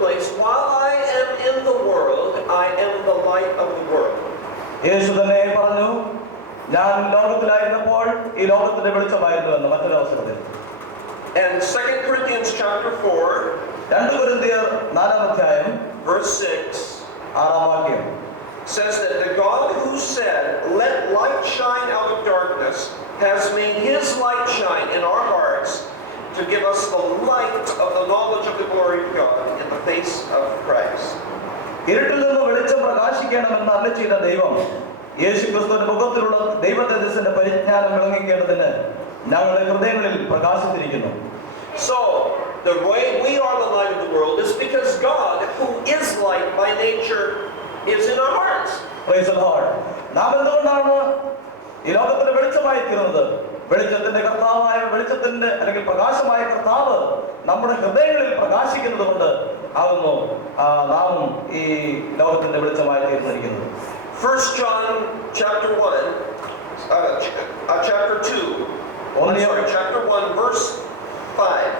place, while I am in the world, I am the light of the world. യേശു തന്നെ പറഞ്ഞു, ഞാൻ ലോകത്തിലായിരുന്നപ്പോൾ ഈ ലോകത്തിന്റെ വെളിച്ചമായിരുന്നു എന്ന് മറ്റൊരു അവസരത്തിൽ. And 2 Corinthians chapter 4, 2 കൊരിന്ത്യർ 4-ാം അധ്യായം verse 6 6-ാം വാക്യം says that the God who said, "Let light shine out of darkness," has made his light shine in our hearts to give us the light of the knowledge of the glory of God in the face of Christ. ഇരുട്ടിൽ നിന്ന് വെളിച്ചം പ്രകാശിക്കണമെന്ന് അരുളി ചെയ്ത ദൈവം യേശു ക്രിസ്തുവിന്റെ മുഖത്തിലുള്ള ദൈവതേജസ്സിന്റെ പരിജ്ഞാനം വിളങ്ങിക്കേണ്ടതിന് ഞങ്ങളുടെ ഹൃദയങ്ങളിൽ പ്രകാശിച്ചിരിക്കുന്നു. So the way we are the light of the world is because God, who is light by nature, is in our hearts. Praise the Lord. നാം എന്തുകൊണ്ടാണ് ഈ ലോകത്തിന്റെ വെളിച്ചമായി തീർന്നത്? വെളിച്ചത്തിന്റെ കർത്താവായ വെളിച്ചത്തിന്റെ അല്ലെങ്കിൽ പ്രകാശമായ കർത്താവ് നമ്മുടെ ഹൃദയങ്ങളിൽ പ്രകാശിക്കുന്നത് കൊണ്ട് ആകുന്നു നാം ഈ ലോകത്തിന്റെ വെളിച്ചമായി തീർന്നിരിക്കുന്നത്. 1 John chapter 1, chapter 2, chapter 1, verse 5.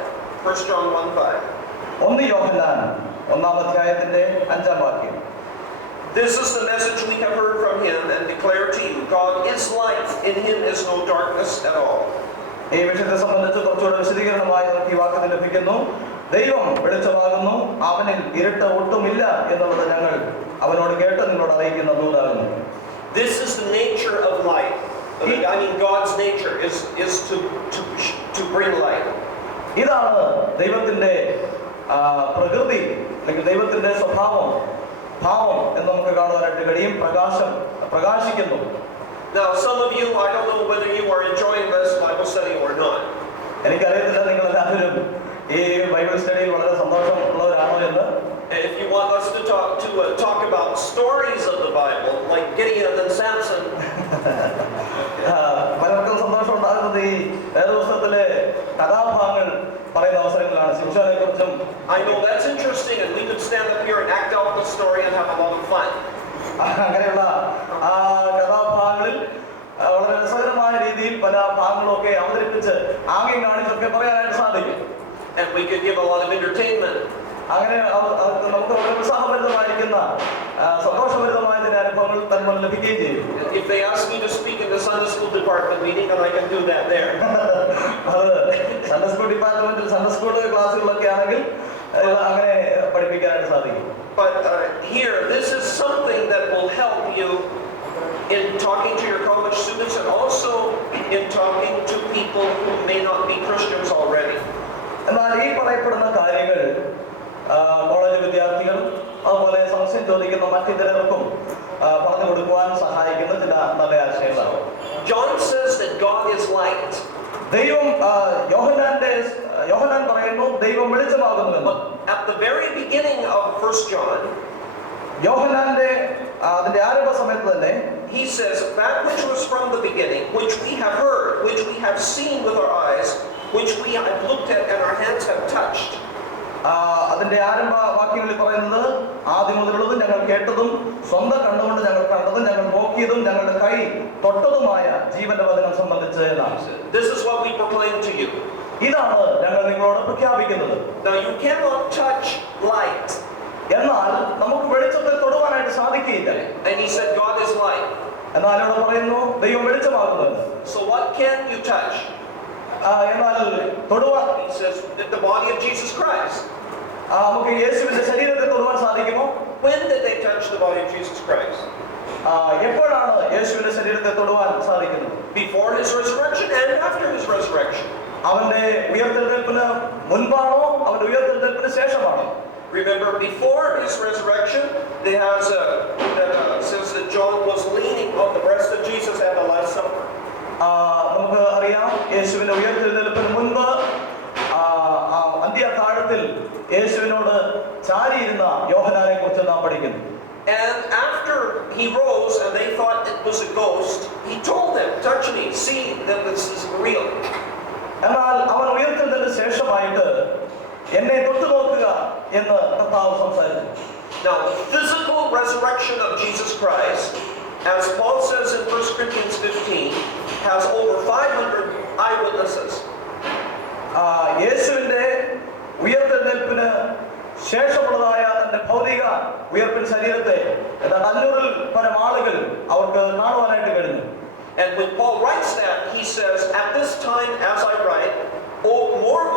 1 John 1:5. 1 യോഹന്നാൻ 1-ാം അധ്യായത്തിന്റെ 5-ാം വാക്യം. This is the message we have heard from him and declare to you. God is light, in him is no darkness at all. ഈ വിഷയത്തെ സംബന്ധിച്ച് കുറച്ചുകൂടെ വിശദീകരണമായി നമുക്ക് ഈ വാക്യത്തിൽ ലഭിക്കുന്നു. ദൈവം വെളിച്ചമാകുന്നു, അവനിൽ ഇരുട്ട് ഒട്ടുമില്ല എന്നുള്ളത് ഞങ്ങൾ അവനോട് കേട്ട് നിങ്ങളോട് അറിയിക്കുന്ന ദൂതാകുന്നു. This is the nature of light. I mean, God's nature is to bring light. ഇതാണ് ദൈവത്തിന്റെ പ്രകൃതി അല്ലെങ്കിൽ ദൈവത്തിന്റെ സ്വഭാവം, ഭാവം എന്ന് നമുക്ക് കാണുവാനായിട്ട് കഴിയും. പ്രകാശിക്കുന്നു. Now, some of you, I don't know whether you are enjoying this Bible study or not. എനിക്കറിയത്തില്ല നിങ്ങൾ എല്ലാവരും ഈ ബൈബിൾ സ്റ്റഡിയിൽ വളരെ സന്തോഷമുള്ളവരാണോ എന്ന്. If you want us to talk about stories of the Bible, like Gideon and Samson, പലർക്കും സന്തോഷം ഉണ്ടാകുന്നത് ഈ വേദപുസ്തകത്തിലെ കഥാഭാഗങ്ങൾ പറയുന്ന അവസരങ്ങളാണ്. ശിംശോനെ കുറിച്ചും I know that's interesting, and we could stand up here and act out the story and have a lot of fun. അങ്ങനെയുള്ള കഥാഭാഗങ്ങളിൽ വളരെ രസകരമായ രീതിയിൽ പല ഭാഗങ്ങളൊക്കെ അവതരിപ്പിച്ച് ആംഗ്യം കാണിച്ചൊക്കെ പറയാനായിട്ട് സാധിക്കും. And we could give a lot of entertainment. അങ്ങനെ നമുക്ക് വളരെ ഉത്സാഹഭരിതമായിരിക്കുന്ന സന്തോഷഭരിതമായ ചില അനുഭവങ്ങൾ തന്മൂലം ലഭിക്കുകയും ചെയ്യും. If they ask me to speak in the Sunday school department meeting, then I can do that there. അത് സൺഡേ സ്കൂൾ ഡിപ്പാർട്ട്മെന്റിൽ സൺഡേ സ്കൂൾ ക്ലാസ്സുകളൊക്കെ ആണെങ്കിൽ അങ്ങനെ പഠിപ്പിക്കാനായിട്ട് സാധിക്കും. But here, this is something that will help you in talking to your college students and also in talking to people who may not be Christians already. എന്നാൽ ഈ പറയപ്പെടുന്ന കാര്യങ്ങൾ കോളേജ് വിദ്യാർത്ഥികൾ അതുപോലെ സംശയം ചോദിക്കുന്ന മറ്റിതരർക്കും പറഞ്ഞു കൊടുക്കുവാൻ സഹായിക്കുന്ന ചില നല്ല ആശയങ്ങളാണ്. John says that God is light. ദൈവം യോഹന്നാൻ പറയുന്നു ദൈവം വെളിച്ചമാകുന്നുവെന്ന്. At the very beginning of 1 John, യോഹന്നാന്റെ അതിന്റെ ആരംഭ സമയത്ത് തന്നെ he says that which was from the beginning, which we have heard, which we have seen with our eyes, which we have looked at and our hands have touched. അതിന്റെ ആരംഭ വാക്യങ്ങളിൽ പറയുന്നത് ആദ്യം മുതലുള്ളതും ഞങ്ങൾ കേട്ടതും സ്വന്തം കണ്ണുകൊണ്ട് ഞങ്ങൾ കണ്ടതും ഞങ്ങൾ നോക്കിയതും ഞങ്ങളുടെ കൈ തൊട്ടതുമായ ജീവന്റെ വചനം സംബന്ധിച്ച് എന്നാണ്. This is what we proclaim to you. ഇതാണ് ഞങ്ങൾ നിങ്ങളോട് പ്രഖ്യാപിക്കുന്നത്. Now you cannot touch light. എന്നാൽ നമുക്ക് വെളിച്ചത്തെ തൊടുവാനായിട്ട് സാധിക്കില്ല. And he said God is light. എന്നാൽ ഇവിടെ പറയുന്നു ദൈവം വെളിച്ചമാകുന്നു. So what can you touch? എന്നാൽ തൊടുവാൻ He says that the body of Jesus Christ. നമുക്ക് യേശുവിന്റെ ശരീരത്തെ തൊടുവാൻ സാധിക്കുമോ? When did they touch the body of Jesus Christ? എപ്പോഴാണ് യേശുവിന്റെ ശരീരത്തെ തൊടുവാൻ സാധിക്കുന്നത്? Before his resurrection and after his resurrection. അവന്റെ ഉയർത്തെഴുന്നേൽപ്പിന് മുൻപാണോ അവന്റെ ഉയർത്തെഴുന്നേൽപ്പിന് ശേഷമാണോ? Remember, before his resurrection, there has says that John was leaning on the breast of Jesus at the Last Supper. നമുക്ക് അറിയാം യേശുവിന്റെ ഉയർത്തെഴുന്നേൽപ്പിന് മുൻപ് അന്ത്യത്താഴത്തിൽ യേശുവിനോട് ചാരിയിരുന്ന യോഹന്നാനെ കുറിച്ച് നാം പഠിക്കുന്നു. And after he rose and they thought it was a ghost, he told them, "Touch me, see that this is real." എന്നാൽ അവൻ ഉയർത്തെഴുന്നേൽപ്പിന് ശേഷമായിട്ട് എന്നെ തൊട്ടു നോക്കുക എന്ന് കർത്താവ് സംസാരിച്ചു. Now, physical resurrection of Jesus Christ, as Paul says in 1 Corinthians 15, has over 500 eyewitnesses. യേശുവിന്റെ ഉയർത്തെഴുന്നേൽപ്പിന് ശേഷമുള്ളതായ തന്റെ ഭൗതിക ഉയർപ്പിൻ ശരീരത്തെ ഏതാണ്ട് 500-ൽ പരം ആളുകൾ അവർക്ക് കാണുവാനായിട്ട് കഴിഞ്ഞു. And when Paul writes that, he says, at this time as I write,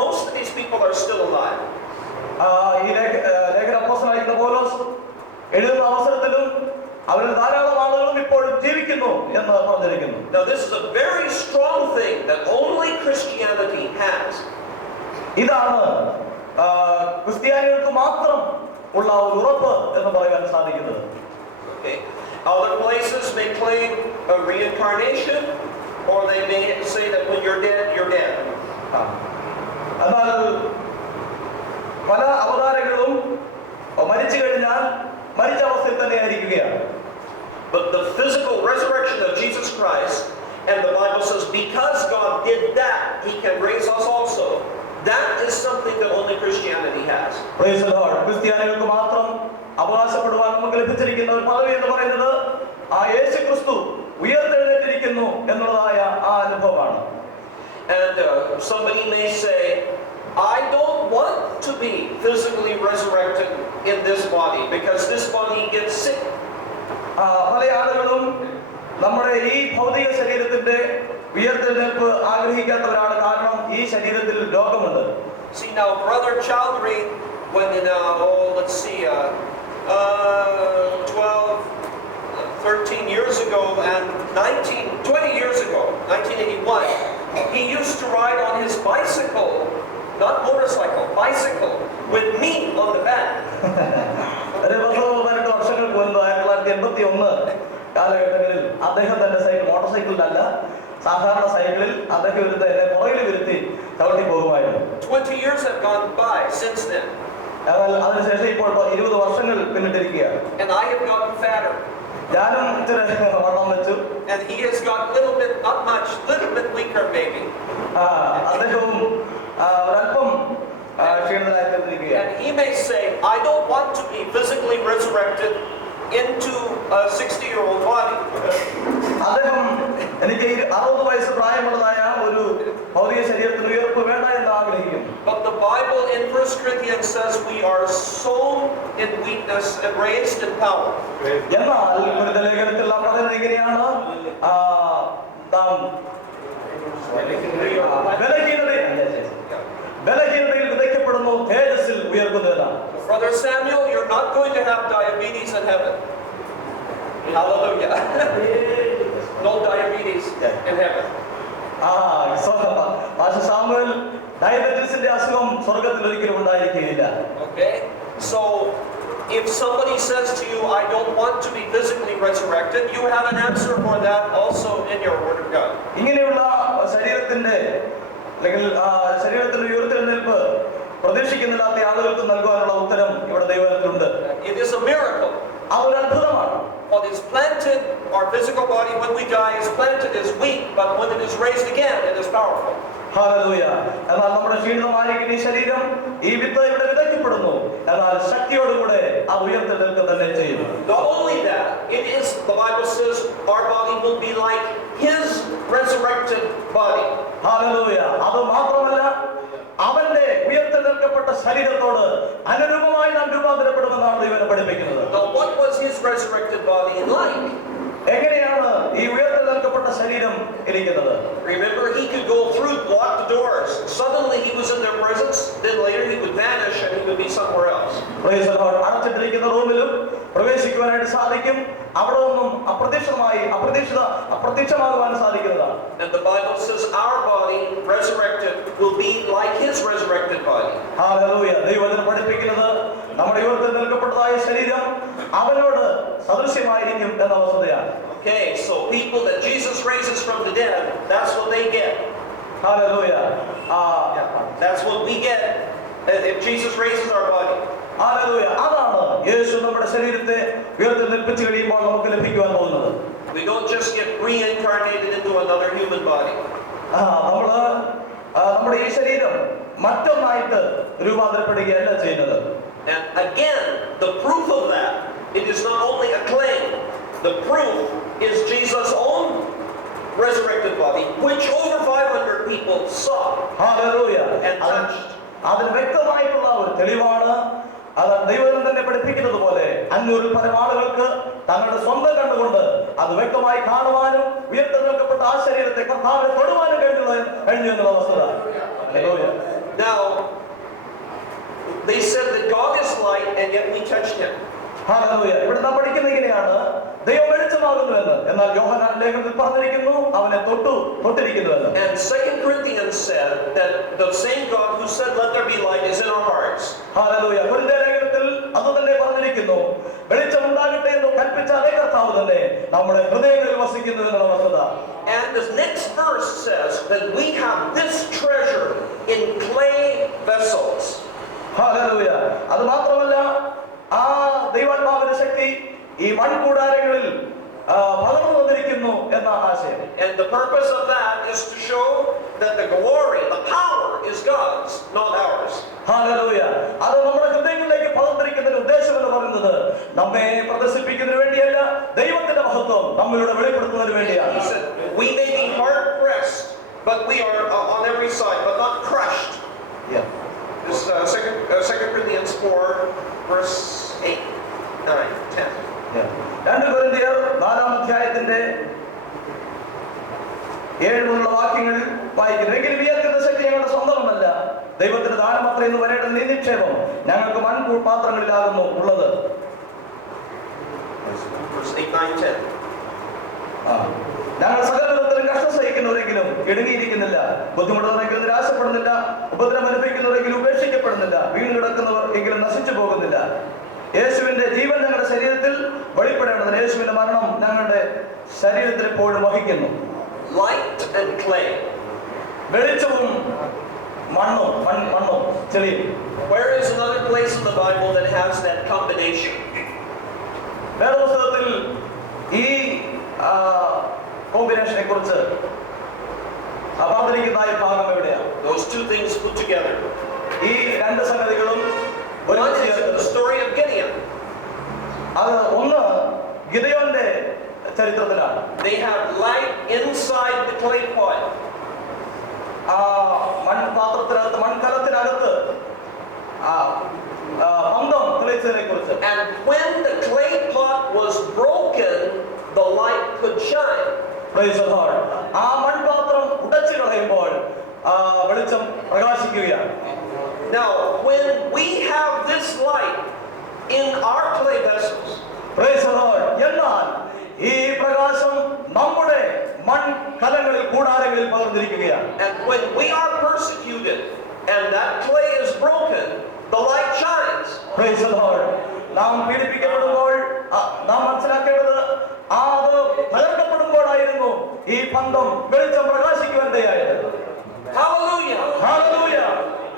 most of these people are still alive. ഈ ലേഖന അപ്പോസ്തലനായിരിക്കുന്ന പൗലോസ് എഴുതുന്ന അവസരത്തിലും അവരിൽ ധാരാളം ആളുകളും ഇപ്പോഴും ജീവിക്കുന്നു എന്ന് പറഞ്ഞിരിക്കുന്നു. Now this is a very strong thing that only Christianity has. ഇതാണ് ക്രിസ്ത്യാനികൾക്ക് മാത്രം ഉള്ള ഒരു ഉറപ്പ് എന്ന് പറയാൻ സാധിക്കുന്നത്. Okay. Other places may claim a reincarnation, or they may say that when you're dead, you're dead. എന്നാൽ പല അവതാരങ്ങളും മരിച്ചു കഴിഞ്ഞാൽ മരിച്ച അവസ്ഥയിൽ തന്നെ ആയിരിക്കുകയാണ്. But the physical resurrection of Jesus Christ, and the Bible says because God did that, He can raise us also. That is something that only Christianity has. Praise the Lord. ക്രിസ്ത്യാനികൾക്ക് മാത്രം അവകാശപ്പെടുവാൻ നമുക്ക് ലഭിച്ചിരിക്കുന്ന ഒരു പദവി എന്ന് പറയുന്നത് ആ യേശു ക്രിസ്തു ഉയർത്തെഴുന്നേറ്റിരിക്കുന്നു എന്നുള്ളതായ ആ അനുഭവമാണ്. And somebody may say, I don't want to be physically resurrected in this body because this body gets sick. പല ആളുകളും നമ്മുടെ ഈ ഭൗതിക ശരീരത്തിന്റെ ഉയർത്തെഴുന്നേൽപ്പ് ആഗ്രഹിക്കാത്തവരാണ്. കാരണം ഈ ശരീരത്തിൽ രോഗമുണ്ട്. See now, Brother Chowdhury, when let's see, 12, 13 years ago and 20 years ago, 1981, he used to ride on his bicycle, not motorcycle, bicycle, with me on the back. 18 വർഷങ്ങൾക്ക് മുൻപ് 1981 കാലഘട്ടങ്ങളിൽ അദ്ദേഹം തന്റെ മോട്ടോർ സൈക്കിളിലല്ല, സാധാരണ സൈക്കിളിൽ അദ്ദേഹം എന്നെ പുറകിൽ വരുത്തി ചവിട്ടി പോകുമായിരുന്നു. 20 years have gone by since then. എന്നാൽ അതിനുശേഷം ഇപ്പോൾ 20 വർഷങ്ങൾ പിന്നിട്ടിരിക്കുകയാണ്. And I have gotten fatter. ഞാനും ഇച്ചിരി വണ്ണം വെച്ചു. And he has got little bit, not much, little bit weaker maybe. അദ്ദേഹവും ഒരല്പം ക്ഷീണിതനായി തീർന്നിരിക്കുകയാണ്. And he may say, I don't want to be physically resurrected into a 60-year-old body. അദ്ദേഹം എനിക്ക് 60 വയസ്സ് പ്രായമുള്ളതായ ഒരു ഭൗതിക ശരീരത്തിന് ഉയർപ്പ് വേണ്ട എന്ന് ആഗ്രഹിക്കുന്നു. But the Bible in 1 Corinthians says we are sown in weakness and raised in power. എന്നാൽ ലേഖനത്തിൽ നാം പറയുന്നത് എങ്ങനെയാണ്? നാം ബലഹീനതയിൽ വിതയ്ക്കപ്പെടുന്നു, തേജസ്സിൽ ഉയർത്തുന്നതാണ്. Brother Samuel, you're not going to have diabetes in heaven. Hallelujah. No diabetes in heaven. Samuel ഡയബറ്റീസിന്റെ അസുഖം സ്വർഗ്ഗത്തിൽ ഒരിക്കലും ഉണ്ടായിരിക്കുകയില്ല. Okay? So if somebody says to you, I don't want to be physically resurrected, you have an answer for that also in your Word of God. ഇങ്ങനെയുള്ള ശരീരത്തിന്റെ അല്ലെങ്കിൽ ശരീരത്തിന്റെ ഉയർത്തെഴുന്നേൽപ്പ് പ്രതീക്ഷിക്കുന്നില്ലാത്ത ആളുകൾക്ക് നൽകുവാനുള്ള ഉത്തരം ഇവിടെ ദൈവത്തിലുണ്ട്. It is a miracle. അതൊരു അത്ഭുതമാണ്. What is planted, our physical body when we die is planted is weak, but when it is raised again, it is powerful. Hallelujah. എന്നാൽ നമ്മുടെ ക്ഷീണിതമായിരിക്കുന്ന ഈ ശരീരം ഈ വിത്ത് ഇവിടെ വിതയ്ക്കപ്പെടുന്നു, എന്നാൽ ശക്തിയോടുകൂടെ അത് ഉയർത്തെഴുന്നേൽക്കുക തന്നെ ചെയ്യും. Not only that, it is, the Bible says, our body will be like His resurrected body. Hallelujah. അത് മാത്രമല്ല, അവന്റെ ഉയർത്തെഴുന്നേൽക്കപ്പെട്ട ശരീരത്തോട് അനുരൂപമായി നാം രൂപാന്തരപ്പെടുമെന്നാണ് ദൈവം പഠിപ്പിക്കുന്നത്. Now, what was His resurrected body like? എങ്ങനെയാണ് ഈ ഉയർത്തെഴുന്നേൽക്കപ്പെട്ട ശരീരം ഇരിക്കുന്നത്? Remember, He could go through, block the doors. Suddenly He was in their presence. Then later He would vanish and He would be somewhere else. Praise the Lord. അടച്ചിട്ടിരിക്കുന്ന റൂമിലും പ്രവേശിക്കുവാനായിട്ട് സാധിക്കും. അവിടെ ഒന്നും അപ്രത്യക്ഷമാകുവാൻ സാധിക്കുന്നതാണ്. And the Bible says our body resurrected will be like His resurrected body. Hallelujah. ദൈവവചനം പഠിപ്പിക്കുന്നത് നമ്മുടെ ഉയർത്തെഴുന്നേൽക്കപ്പെട്ടതായ ശരീരം അവനോട് സദൃശ്യമായിരിക്കും എന്ന വസ്തുതയാണ്. Okay, so people that Jesus raises from the dead, that's what they get. Hallelujah. That's what we get if Jesus raises our body. Hallelujah. അതാണ് യേശു നമ്മുടെ ശരീരത്തെ ഉയർത്തെഴുന്നേൽപ്പിച്ചു കഴിയുമ്പോൾ നമുക്ക് ലഭിക്കുവാൻ പോകുന്നത്. We don't just get reincarnated into another human body. നമ്മുടെ ഈ ശരീരം മറ്റൊന്നായിട്ട് രൂപാന്തരപ്പെടുകയല്ല ചെയ്യുന്നത്. And again, the proof of that, it is not only a claim. The proof is Jesus' own resurrected body, which over 500 people saw Hallelujah. and touched. അതിന് വ്യക്തമായിട്ടുള്ള ഒരു തെളിവാണ് അത് ദൈവം തന്നെ പഠിപ്പിക്കുന്നത് പോലെ 500 പരം ആളുകൾക്ക് തങ്ങളുടെ സ്വന്തം കണ്ടുകൊണ്ട് അത് വ്യക്തമായി കാണുവാനും ഉയർത്തെഴുന്നേൽക്കപ്പെട്ട ആ ശരീരത്തെ കർത്താവിനെ തൊടുവാനും കഴിഞ്ഞു എന്നുള്ള വസ്തുത. Now, they said that God is light and yet we touched him. Hallelujah. ഇവിടെ നാം പഠിക്കുന്നത് ഇങ്ങനെയാണ്, ദൈവം വെളിച്ചമാകുന്നു എന്ന്. എന്നാൽ യോഹന്നാൻ ലേഖനത്തിൽ പറഞ്ഞിരിക്കുന്നു അവനെ തൊട്ടിരിക്കുന്നു എന്ന്. And 2 Corinthians said that the same God who said let there be light is in our hearts. Hallelujah. കൊരിന്ത്യർ ലേഖനത്തിൽ അതുതന്നെ പറഞ്ഞിരിക്കുന്നു, വെളിച്ചം ഉണ്ടാകട്ടെ എന്ന് കൽപ്പിച്ച അതേ കർത്താവ് തന്നെ നമ്മുടെ ഹൃദയങ്ങളിൽ വസിക്കുന്നു എന്നുള്ള വസ്തുത. And the next verse says that we have this treasure in clay vessels. Hallelujah. അത് മാത്രമല്ല, ആ ദൈവാത്മാവിന്റെ ശക്തി ഈ മൺകൂടാരങ്ങളിൽ പകർന്നു വന്നിരിക്കുന്നു എന്ന ആശയം. And the purpose of that is to show that the glory, the power is God's, not ours. Hallelujah. അത് നമ്മുടെ ഹൃദയങ്ങളിലേക്ക് പകർന്നിരിക്കുന്നതിന്റെ ഉദ്ദേശം എന്ന് പറയുന്നത് നമ്മെ പ്രദർശിപ്പിക്കുന്നതിന് വേണ്ടിയല്ല, ദൈവത്തിന്റെ മഹത്വം നമ്മളിലൂടെ വെളിപ്പെടുത്തുന്നതിന് വേണ്ടിയാണ്. He said, we may be hard pressed, but we are on every side, but not crushed. Yeah. This 2 Corinthians 4, verse 8, 9, 10. 2 കൊരിന്ത്യർ 4-ാം അധ്യായത്തിന്റെ 7 വാക്യങ്ങൾ വായിക്കുന്നു. എങ്കിലും വിയർക്കുന്ന ശക്തി ഞങ്ങളുടെ സ്വന്തമല്ല, ദൈവത്തിന്റെ ദാനം അത്ര എന്ന് വരേണ്ട ഈ നിക്ഷേപം ഞങ്ങൾക്ക് മൺപാത്രങ്ങളിലാകുന്നു ഉള്ളത്. Verse 8, 9, 10. ഞങ്ങൾ സകല വിധത്തിലും കഷ്ടം സഹിക്കുന്നവരെങ്കിലും ഇടുങ്ങിയിരിക്കുന്നില്ല, ബുദ്ധിമുട്ടുന്നവരെങ്കിലും നിരാശപ്പെടുന്നില്ല, ഉപദ്രവം അനുഭവിക്കുന്നവരെങ്കിലും ഉപേക്ഷിക്കപ്പെടുന്നില്ല, വീണ് കിടക്കുന്നവർ എങ്കിലും നശിച്ചു പോകുന്നില്ല. യേശുവിന്റെ ജീവൻ ഞങ്ങളുടെ ശരീരത്തിൽ വെളിപ്പെടേണ്ടതിന് യേശുവിന്റെ മരണം ഞങ്ങളുടെ ശരീരത്തിൽ എപ്പോഴും വഹിക്കുന്നു. Light and clay. വെളിച്ചവും മണ്ണും ചെളിയും. Where is another place in the Bible that has that combination? വേദപുസ്തകത്തിൽ ഈ കോമ്പിനേഷനെ കുറിച്ച് പറഞ്ഞിരിക്കുന്ന ഭാഗം എവിടെയാണ്? Those two things put together. ഈ രണ്ട് സംഗതികളും One is in the story of Gideon. അത് ഒന്ന് ഗിദെയോന്റെ ചരിത്രത്തിലാണ്. They have light inside the clay pot. ആ മൺപാത്രത്തിനകത്ത്, മൺകലത്തിനകത്ത് പന്തം തെളിച്ചതിനെ കുറിച്ച്. And when the clay pot was broken, the light could shine. Praise the Lord. ആ മൺപാത്രം ഉടച്ചു കളയുമ്പോൾ വെളിച്ചം പ്രകാശിക്കുകയാണ്. Now, when we have this light in our clay vessels, praise the Lord, എന്നാൽ ഈ പ്രകാശം നമ്മുടെ മൺകലങ്ങളിൽ കൂടാരങ്ങളിൽ പകർന്നിരിക്കുകയാണ്. and when we are persecuted and that clay is broken, the light shines. Praise the Lord. നാം പീഡിപ്പിക്കപ്പെടുമ്പോൾ നാം മനസ്സിലാക്കേണ്ടത് അത് തകർക്കപ്പെടുമ്പോഴായിരുന്നു ഈ പന്തം വെളിച്ചം പ്രകാശിക്കുവാനിടയായത്. Hallelujah. Hallelujah.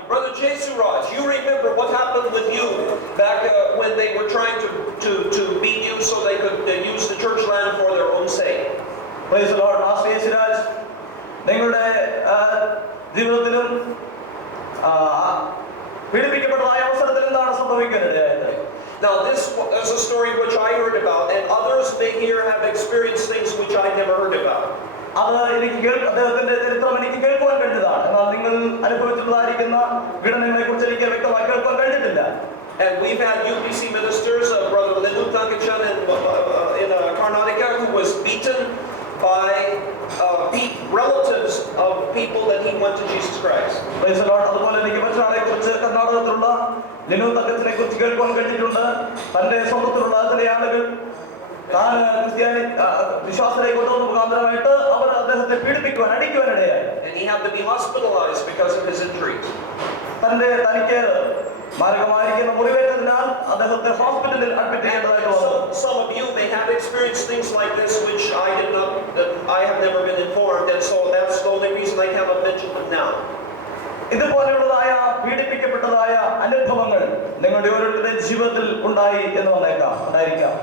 Brother Jesu Raj, you remember what happened with you back when they were trying to beat you so they could use the church land for their own sake. Praise the Lord. Master Yesiraj, നിങ്ങളുടെ ജീവിതത്തിലും പീഡിപ്പിക്കപ്പെട്ടതായ അവസരത്തിൽ എന്താണ് സംഭവിക്കാനിടയായത്? Now this is a story which I heard about, and others may here have experienced things which I never heard about. അത് എനിക്ക് അദ്ദേഹത്തിന്റെ ചരിത്രം എനിക്ക് കേൾക്കുവാൻ കഴിഞ്ഞതാണ്. എന്നാൽ നിങ്ങൾ അനുഭവിച്ചിട്ടുള്ളതായിരിക്കുന്ന പീഡനങ്ങളെ കുറിച്ച് എനിക്ക് വ്യക്തമായി കേൾക്കാൻ കഴിഞ്ഞിട്ടില്ല. And we've had UPC ministers, Brother Lindu Tankachan in Karnataka, who was beaten by relatives of people that he went to Jesus Christ. Praise the Lord. അതുപോലെ എനിക്ക് മറ്റൊരാളെ കുറിച്ച് കർണാടകത്തിലുള്ള ലിനു തങ്കച്ചനെ കുറിച്ച് കേൾക്കാൻ കഴിഞ്ഞിട്ടുണ്ട്. തന്റെ സ്വന്തത്തിലുള്ള ചില ആളുകൾ താൻ ക്രിസ്ത്യാനി വിശ്വാസത്തെ കൊണ്ടുവന്ന മുഖാന്തരമായിട്ട് അവർ അദ്ദേഹത്തെ പീഡിപ്പിക്കുവാൻ അടിക്കുവാനിടയായി. And he had to be hospitalized because of his injuries. തനിക്ക് മാരകമായിരിക്കുന്ന മുറിവേറ്റതിനാൽ അദ്ദേഹത്തെ ഹോസ്പിറ്റലിൽ അഡ്മിറ്റ് ചെയ്യേണ്ടതായിട്ട് വന്നു. Some of you may have experienced things like this which I have never been informed, and so that's the only reason I cannot mention them now. ഇതുപോലെയുള്ളതായ പീഡിപ്പിക്കപ്പെട്ടതായ അനുഭവങ്ങൾ നിങ്ങളുടെ ഓരോരുത്തരുടെയും ജീവിതത്തിൽ ഉണ്ടായിരിക്കാം.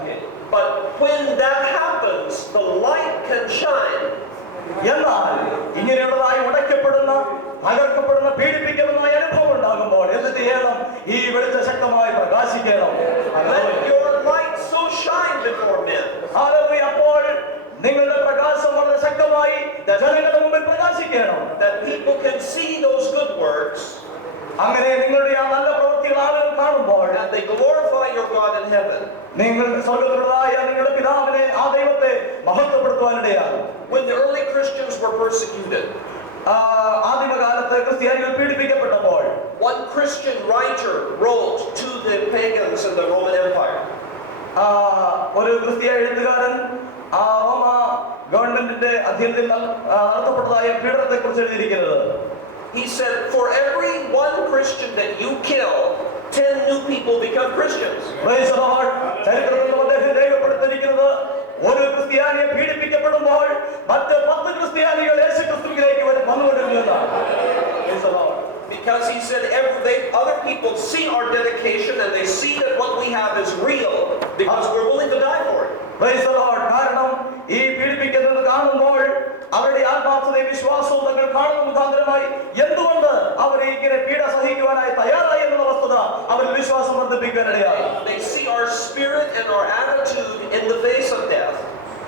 But when that happens, the light can shine. എന്നാൽ ഇങ്ങനെയുള്ളതായി ഉടയ്ക്കപ്പെടുന്ന, തകർക്കപ്പെടുന്ന, പീഡിപ്പിക്കപ്പെടുന്ന അനുഭവം ഉണ്ടാകുമ്പോൾ എന്ത് ചെയ്യണം? ഈ വെളിച്ച ശക്തമായി പ്രകാശിക്കണം. Let your light so shine before men. അപ്പോൾ നിങ്ങളുടെ പ്രകാശം വളരെ ശക്തമായി ജനങ്ങളുടെ മുമ്പിൽ പ്രകാശിക്കണം. That people can see those good works. അങ്ങനെ നിങ്ങളുടെ ആ നല്ല പ്രവൃത്തികൾ ആളുകൾ കാണുമ്പോൾ And they glorify your God in heaven. നിങ്ങൾ സ്വർഗ്ഗത്തിലുള്ളതായ നിങ്ങളുടെ പിതാവിനെ ആ ദൈവത്തെ മഹത്വപ്പെടുത്തുവാനിടയാകും. When the early Christians were persecuted, ആദിമകാലത്ത് ക്രിസ്ത്യാനികൾ പീഡിപ്പിക്കപ്പെട്ടപ്പോൾ one Christian writer wrote to the pagans in the Roman Empire. ഒരു ക്രിസ്തീയ എഴുത്തുകാരൻ റോമ ഗവൺമെന്റിന്റെ അധീനത്തിൽ നടത്തപ്പെട്ടതായ പീഡനത്തെ കുറിച്ച് എഴുതിയിരിക്കുന്നത്. He said, for every one Christian that you kill, 10 new people become Christians. ചരിത്രത്തിൽ അദ്ദേഹം രേഖപ്പെടുത്തിയിരിക്കുന്നത് ഒരു ക്രിസ്ത്യാനിയെ പീഡിപ്പിക്കപ്പെടുമ്പോൾ മറ്റ് 10 ക്രിസ്ത്യാനികൾ യേശു ക്രിസ്തുവിലേക്ക് വന്നുകൊണ്ടിരുന്നു എന്നാണ്. Because he said other people see our dedication and they see that what we have is real because we're willing to die for it. Praise the Lord. കാരണം ഈ പീഡിപ്പിക്കുന്നത് കാണുമ്പോൾ അവരുടെ ആത്മാർത്ഥതയും വിശ്വാസവും തങ്ങൾ കാണുന്ന മുഖാന്തരമായി എന്തുകൊണ്ട് അവർ ഇങ്ങനെ പീഡ സഹിക്കുവാനായി തയ്യാറായി എന്നുള്ള വസ്തുത അവരിൽ വിശ്വാസം വർദ്ധിപ്പിക്കാനിടയായി. They see our spirit and our attitude in the face of death.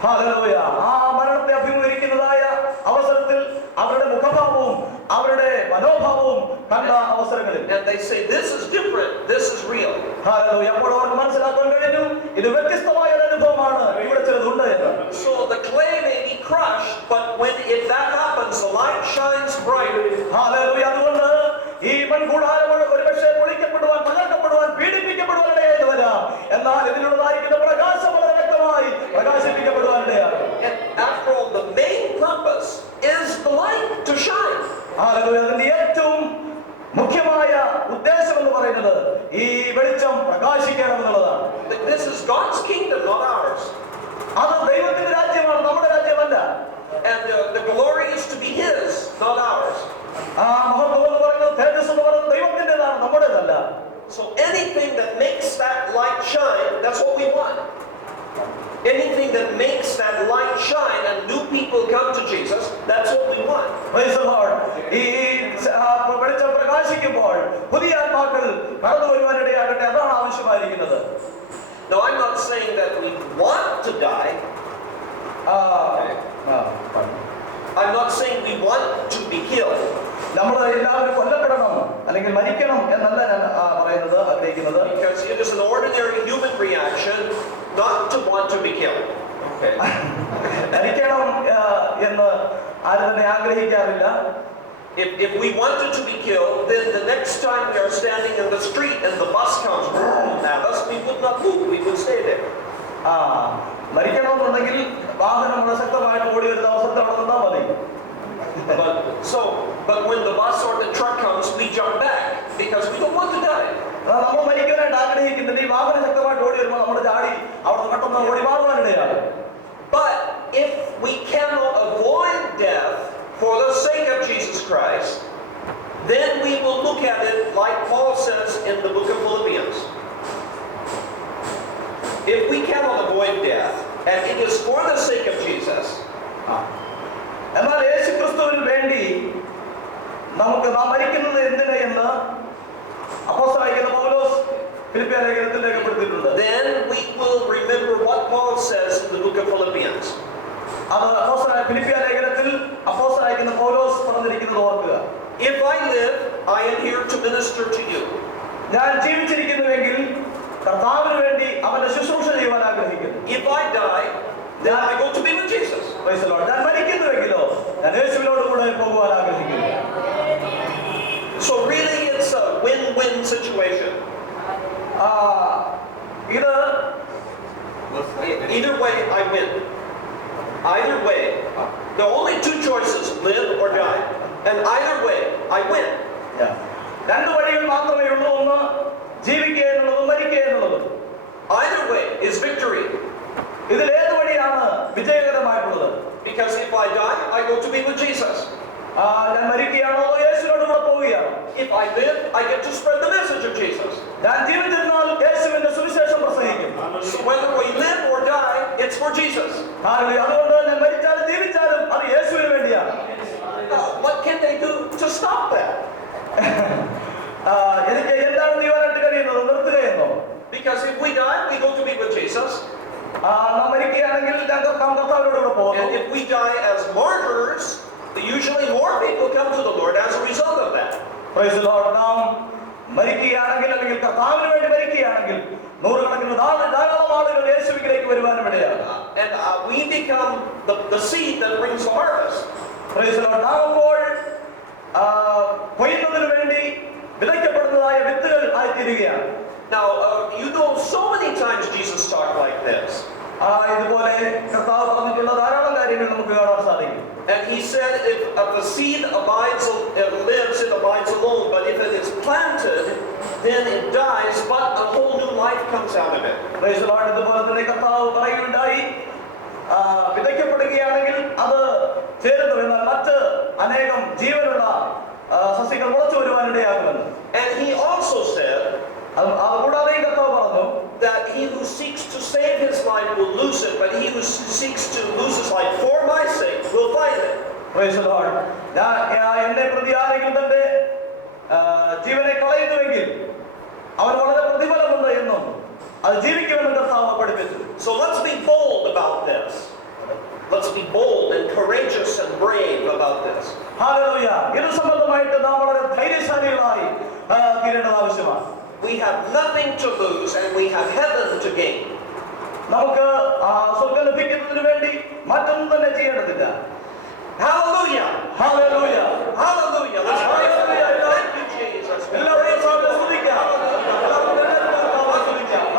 Hallelujah. ആ മരണത്തെ അഭിമുഖീകരിക്കുന്നതായ അവസരത്തിൽ അവരുടെ മുഖഭാവവും അവരുടെ മനോഭാവവും കണ്ട അവസരങ്ങളിൽ and they say this is different, this is real. Hallelujah. അപ്പോൾ അവർക്ക് മനസ്സിലാക്കാൻ കഴിഞ്ഞു ഇത് വ്യത്യസ്തമായ ഒരു അനുഭവമാണ്, ഇവിടെ ചിലതുണ്ട് എന്ന്. So the clay may be crushed, but if that happens, the light shines bright. Hallelujah. അതുകൊണ്ട് ഈ മൺകൂടാരം ഒരുപക്ഷേ പൊളിക്കപ്പെടുവാൻ, തകർക്കപ്പെടുവാൻ, പീഡിപ്പിക്കപ്പെടുവാൻ ഇടയായിട്ട് വരാം. എന്നാൽ ഇതിലുള്ളതായിരിക്കുന്ന പ്രകാശം വളരെ വ്യക്തമായി പ്രകാശിപ്പിക്കപ്പെടുവാൻ ഇടയാണ്. And after all, the main purpose is the light to shine. Hallelujah. അതിന്റെ ഏറ്റവും മുഖ്യമായ ഉദ്ദേശം എന്ന് പറയുന്നത് ഈ വെളിച്ചം പ്രകാശിക്കണം എന്നുള്ളതാണ്. This is God's kingdom, not ours. അത് ദൈവത്തിന്റെ രാജ്യമാണ്, നമ്മുടെ രാജ്യമല്ല. And the glory is to be His, not ours. ആ മഹത്വം എന്ന് പറയുന്നത്, തേജസ് എന്ന് പറയുന്നത് ദൈവത്തിന്റേതാണ്, നമ്മുടേതല്ല. So anything that makes that light shine, that's what we want. Anything that makes that light shine and new people come to Jesus, that's what we want. Praise the Lord. ഈ വെളിച്ചം പ്രകാശിക്കുമ്പോൾ പുതിയ ആത്മാക്കൾ കടന്നു വരുവാനിടയാകട്ടെ, അതാണ് ആവശ്യമായിരിക്കുന്നത്. Now I'm not saying that we want to die. I'm not saying we want to be killed. നമ്മൾ എല്ലാവരും കൊല്ലപ്പെടണം അല്ലെങ്കിൽ മരിക്കണം എന്നല്ല ഞാൻ പറയുന്നത്, ആഗ്രഹിക്കുന്നത്. Because it is an ordinary human reaction not to want to be killed. Okay. മരിക്കണം എന്ന് ആരും തന്നെ ആഗ്രഹിക്കാറില്ല. If we wanted to be killed, then the next time we are standing in the street and the bus comes, now thus we would not move, we would stay there. മരിക്കണമെന്നുണ്ടെങ്കിൽ വാഹനം വളരെ ശക്തമായിട്ട് ഓടി വരുന്ന അവസരത്തിൽ അവിടെ നിന്നാൽ മതി. But when the bus or the truck comes, we jump back because we don't want to die. നമ്മൾ മരിക്കാനായിട്ട് ആഗ്രഹിക്കുന്നില്ല. ഈ വാഹനം ശക്തമായിട്ട് ഓടി വരുമ്പോൾ നമ്മുടെ ചാടി അവിടെ പെട്ടെന്ന് ഓടി മാറുവാനിടയാണ്. But if we cannot avoid death for the sake of Jesus Christ, then we will look at it like Paul says in the book of Philippians. If we cannot avoid death, and it is for the sake of Jesus, എന്നാൽ യേശു ക്രിസ്തുവിന് വേണ്ടി നമുക്ക് നാം മരിക്കുന്നത് എന്തിന് എന്ന് അപ്പോസ്തലനായ പൗലോസ് ഫിലിപ്പിയ ലേഖനത്തിൽ രേഖപ്പെടുത്തിയിട്ടുണ്ട്. then we will remember what Paul says in the book of Philippians. അത് ഫിലിപ്പിയ ലേഖനത്തിൽ അപ്പോസ്തലനായ പൗലോസ് പറഞ്ഞിരിക്കുന്നത് ഓർക്കുക. If I live, I am here to minister to you. ഞാൻ ജീവിച്ചിരിക്കുന്നുവെങ്കിൽ കർത്താവിന് വേണ്ടി അവന്റെ ശുശ്രൂഷ ചെയ്യുവാൻ ആഗ്രഹിക്കുന്നു. If I die, then I go to be with Jesus. Praise the Lord. ഞാൻ മരിക്കുന്നുവെങ്കിലോ ഞാൻ യേശുവിനോട് കൂടെ പോകുവാൻ ആഗ്രഹിക്കുന്നു. So really it's a win-win situation. Either way I win. Either way. There are only two choices, live or die. And either way I win. രണ്ട് വഴികൾ മാത്രമേ ഉള്ളൂ, ഒന്ന് ജീവിക്കുക എന്നുള്ളതും മരിക്കുക എന്നുള്ളതും. Either way is victory. ഇതിൽ ഏത് വഴിയാണ് വിജയകരമായിട്ടുള്ളത്? Because if I die, I go to be with Jesus. ഞാൻ മരിക്കുകയാണോ യേശുവിനോട് കൂടെ പോവുകയാണ്? If I live, I get to spread the message of Jesus. ഞാൻ ജീവിച്ചിരുന്നാൽ യേശുവിന്റെ സുവിശേഷം പ്രസംഗിക്കും. So whether we live or die, it's for Jesus. അതുകൊണ്ട് ഞാൻ മരിച്ചാലും ജീവിച്ചാലും അത് യേശുവിന് വേണ്ടിയാണ്. What can they do to stop that? എനിക്ക് എന്താണ് ചെയ്യാനായിട്ട് കഴിയുന്നത്? നിർത്തുകയെന്നോ? Because if we die, we go to be with Jesus. നാം മരിക്കുകയാണെങ്കിൽ കർത്താവിനോട് കൂടെ പോകും. And if we die as martyrs, usually more people come to the Lord as a result of that. Praise the Lord. നാം മരിക്കുകയാണെങ്കിൽ അല്ലെങ്കിൽ കർത്താവിന് വേണ്ടി മരിക്കുകയാണെങ്കിൽ നൂറുകണക്കിന് ധാരാളം ആളുകൾ യേശുവിലേക്ക് വരുവാനും ഇടയാണ്. And we become the seed that brings the harvest. Praise the Lord. നാം അപ്പോൾ കൊയ്യുന്നതിന് വേണ്ടി വിതയ്ക്കപ്പെടുന്നതായ വിത്തുകൾ ആയിത്തീരുകയാണ്. Now, you know, so many times Jesus talked like this. ഇതുപോലെ കർത്താവ് പറഞ്ഞിട്ടുള്ള ധാരാളം കാര്യങ്ങൾ നമുക്ക് കാണാൻ സാധിക്കും. And he said, if the seed lives, it abides alone. But if it is planted, then it dies, but a whole new life comes out of it. Praise the Lord. ഇതുപോലെ തന്നെ കർത്താവ് പറയുകയുണ്ടായി, വിതയ്ക്കപ്പെടുകയാണെങ്കിൽ അത് ചേരുന്നു, എന്നാൽ മറ്റ് അനേകം ജീവനുള്ള സസ്യങ്ങൾ മുളച്ചു വരുവാനിടയാകുമെന്ന്. And he also said, കൂടാതെ കർത്താവ് പറഞ്ഞു, that he who seeks to save his life will lose it, but he who seeks to lose his life for my sake will find it. Praise the Lord. എന്നെ പ്രതി ആരെങ്കിലും തന്റെ ജീവനെ കളയുന്നുവെങ്കിൽ അവൻ വളരെ പ്രതിഫലമുണ്ട് എന്നും അത് ജീവിക്കുമെന്ന് കർത്താവ് പഠിപ്പിച്ചു. So let's be bold about this. Let's be bold and courageous and brave about this. Hallelujah. ഇത് സംബന്ധമായിട്ട് നാം വളരെ ധൈര്യശാലികളായി തീരേണ്ടത് ആവശ്യമാണ്. We have nothing to lose and we have heaven to gain. നമുക്ക് സ്വർഗ്ഗം ലഭിക്കുന്നതിന് വേണ്ടി മറ്റൊന്നും തന്നെ ചെയ്യേണ്ടതില്ല. Hallelujah. Hallelujah. Hallelujah. Let's pray. Thank you, Jesus. എല്ലാവരെയും സ്തുതിക്കാം.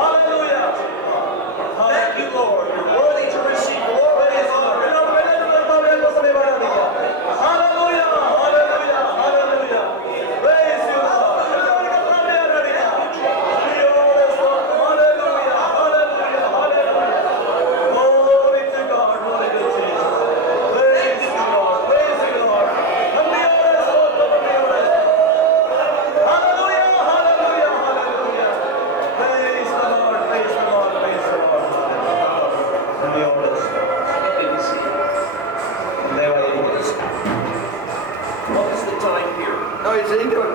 Hallelujah. Thank you, Lord. You're worthy to receive glory and honor. Hallelujah. Hallelujah. Hallelujah. Praise you, Lord. What is the time here? No, he's into it.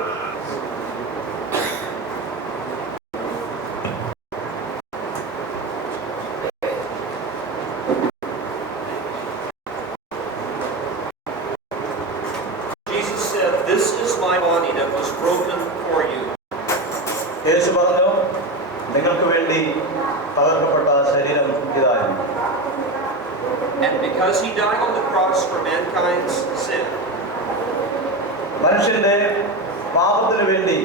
Jesus said, "This is my body that was broken for you." യേശു പറഞ്ഞു, നിങ്ങൾക്ക് വേണ്ടി തകർക്കപ്പെട്ട ശരീരം ഇതായിരുന്നു. And because he died on the cross for mankind's sin, മനുഷ്യന്റെ പാപത്തിന് വേണ്ടി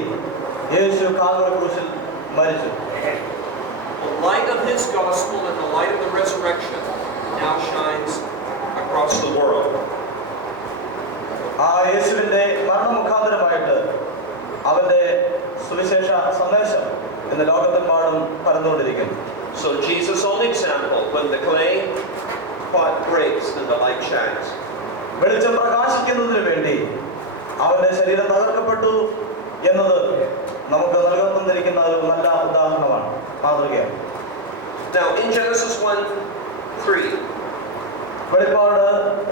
യേശു Calvary ക്രൂശിൽ മരിച്ചു. the light of his gospel and the light of the resurrection now shines across the world. ആ യേശുവിന്റെ മരണമുഖാന്തരമായിട്ട് അവന്റെ സുവിശേഷ സന്ദേശം ഇന്ന് ലോകത്തെമ്പാടും പരന്നുകൊണ്ടിരിക്കുന്നു. So Jesus' own example, when the clay pot breaks and the light shines. വെളിച്ചം പ്രകാശിക്കുന്നതിന് വേണ്ടി അവന്റെ ശരീരം തകർക്കപ്പെട്ടു എന്നത് നമുക്ക് നൽകുന്നിരിക്കുന്ന ഒരു നല്ല ഉദാഹരണമാണ്, മാതൃകയാണ്. Now in Genesis 1:3, വെളിപ്പാട്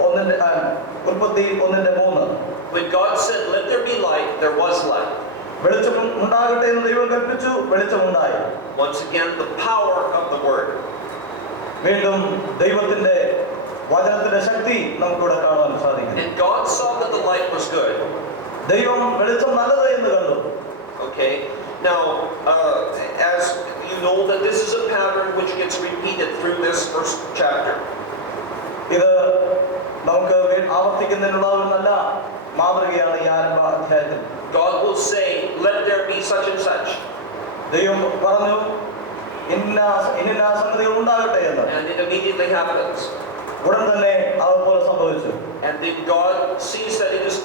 1:3 when God said, "Let there be light," there was light. വെളിച്ചം ഉണ്ടാകട്ടെ എന്ന് ദൈവം കൽപ്പിച്ചു, വെളിച്ചമുണ്ടായി. Once again, the power of the word. വീണ്ടും ദൈവത്തിന്റെ വചനത്തിന്റെ ശക്തി നമുക്കിവിടെ കാണാൻ സാധിക്കും. And God saw that the light was good. ദൈവം വെളിച്ചം നല്ലത് എന്ന് കണ്ടു. Okay. Now, as you know, that this is a pattern which gets repeated through this first chapter. ഇത് നമുക്ക് ആവർത്തിക്കുന്നതിനുള്ള ഒരു നല്ല മാതൃകയാണ് ഈ ആരംഭ അധ്യായത്തിൽ. God will say, "Let there be such and such." ദൈവം പറഞ്ഞു, ഇന്ന സംഗതികൾ ഉണ്ടാകട്ടെ എന്ന്. And it immediately happens. ഉടൻ തന്നെ അതുപോലെ സംഭവിച്ചു. And then God sees that it is